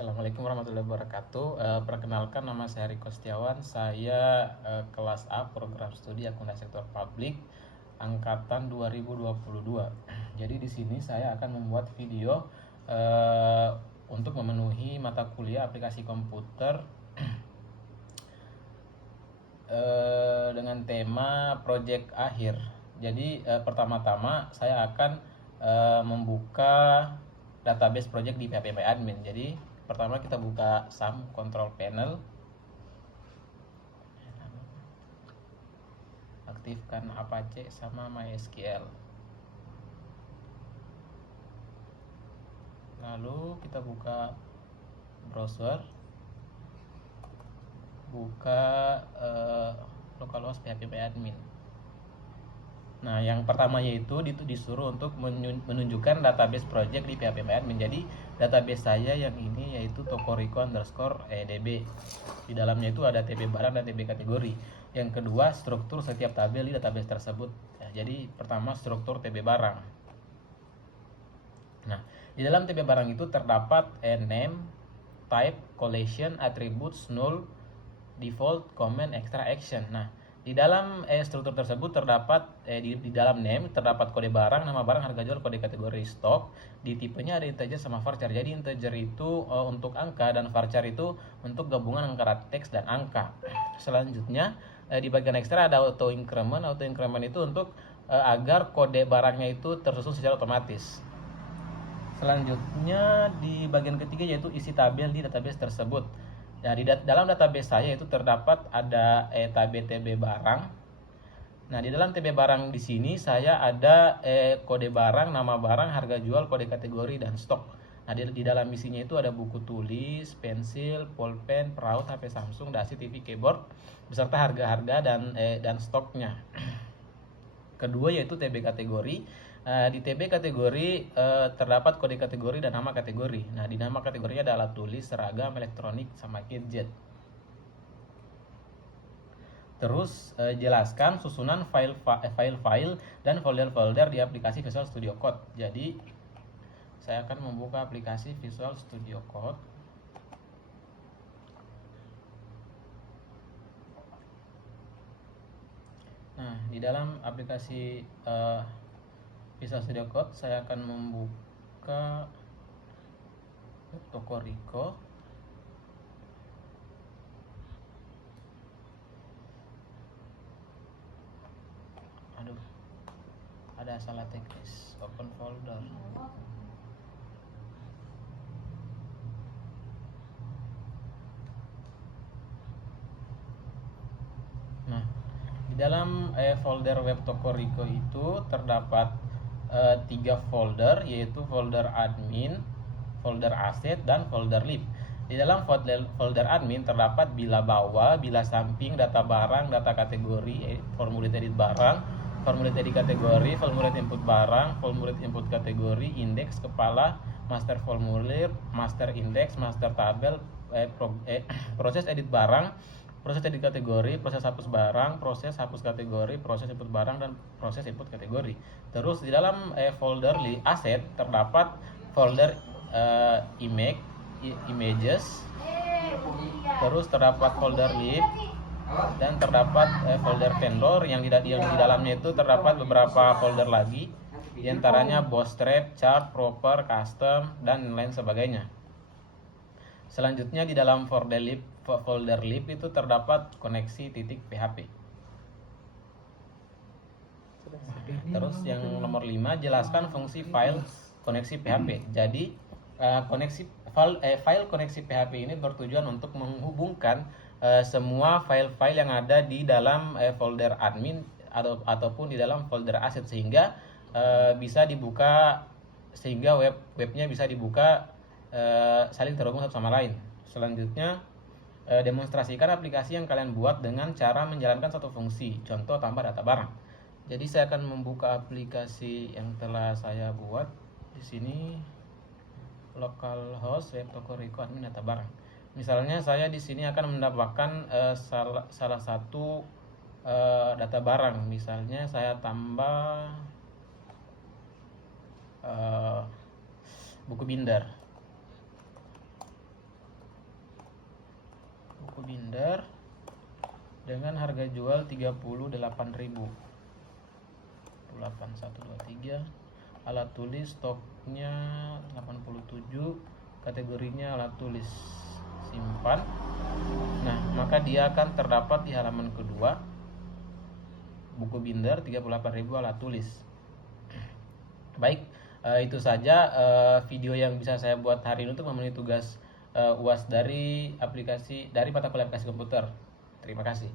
Assalamualaikum warahmatullahi wabarakatuh. Perkenalkan, nama saya Riko Setiawan. Saya kelas A program studi akuntansi sektor publik angkatan 2022. Jadi di sini saya akan membuat video untuk memenuhi mata kuliah aplikasi komputer dengan tema project akhir. Jadi pertama-tama saya akan membuka database project di PHP My Admin. Jadi pertama kita buka SAM control panel, aktifkan Apache sama MySQL, lalu kita buka browser, buka localhost PHP My Admin. Nah, yang pertama yaitu disuruh untuk menunjukkan database project di PHP My Admin. Jadi database saya yang ini yaitu tokoriko_edb. Di dalamnya itu ada TB barang dan TB kategori. Yang kedua, struktur setiap tabel di database tersebut. Jadi pertama, struktur TB barang. Nah, di dalam TB barang itu terdapat name, type, collection, attributes, null, default, comment, extra, action. Nah, di dalam struktur tersebut terdapat di dalam name terdapat kode barang, nama barang, harga jual, kode kategori, stok. Di tipenya ada integer sama varchar. Jadi integer itu untuk angka dan varchar itu untuk gabungan antara teks dan angka. Selanjutnya di bagian ekstra ada auto increment. Auto increment itu untuk agar kode barangnya itu tersusun secara otomatis. Selanjutnya di bagian ketiga yaitu isi tabel di database tersebut. Nah, di dalam database saya itu terdapat ada tabel TB barang. Nah, di dalam TB barang di sini saya ada kode barang, nama barang, harga jual, kode kategori, dan stok. Nah, di dalam isinya itu ada buku tulis, pensil, pulpen, peraut, HP Samsung, dasi, TV, keyboard, beserta harga-harga dan stoknya. Kedua yaitu TB kategori. Di TB kategori terdapat kode kategori dan nama kategori. Nah, di nama kategorinya ada alat tulis, seragam, elektronik, sama gadget. Terus jelaskan susunan file-file dan folder-folder di aplikasi Visual Studio Code. Jadi saya akan membuka aplikasi Visual Studio Code. Nah, di dalam aplikasi Visual Studio Code saya akan membuka Tokoriko. Aduh, ada salah teknis. Open folder. Nah, di dalam folder web Tokoriko itu terdapat 3 folder, yaitu folder admin, folder aset, dan folder lib. Di dalam folder admin terdapat bila bawah, bila samping, data barang, data kategori, formulir edit barang, formulir edit kategori, formulir input barang, formulir input kategori, indeks, kepala, master formulir, master indeks, master tabel, proses edit barang, proses edit kategori, proses hapus barang, proses hapus kategori, proses input barang, dan proses input kategori. Terus di dalam folder aset terdapat folder images, terus terdapat folder lib, dan terdapat folder vendor yang di dalamnya itu terdapat beberapa folder lagi, diantaranya bootstrap, chart, proper, custom, dan lain sebagainya. Selanjutnya di dalam folder lib itu terdapat koneksi .php. Terus yang nomor 5, jelaskan fungsi file koneksi PHP. Jadi file koneksi PHP ini bertujuan untuk menghubungkan semua file-file yang ada di dalam folder admin ataupun di dalam folder aset, sehingga bisa dibuka, sehingga webnya bisa dibuka saling terhubung satu sama lain. Selanjutnya demonstrasikan aplikasi yang kalian buat dengan cara menjalankan satu fungsi. Contoh, tambah data barang. Jadi saya akan membuka aplikasi yang telah saya buat. Di sini localhost web Tokoriko admin data barang. Misalnya saya di sini akan mendapatkan salah satu data barang. Misalnya saya tambah buku binder. buku binder dengan harga jual 38.000. 8123. Alat tulis stoknya 87, kategorinya alat tulis simpan. Nah, maka dia akan terdapat di halaman kedua. Buku binder 38.000 alat tulis. Baik, itu saja video yang bisa saya buat hari ini untuk memenuhi tugas UAS dari mata kuliah aplikasi komputer. Terima kasih.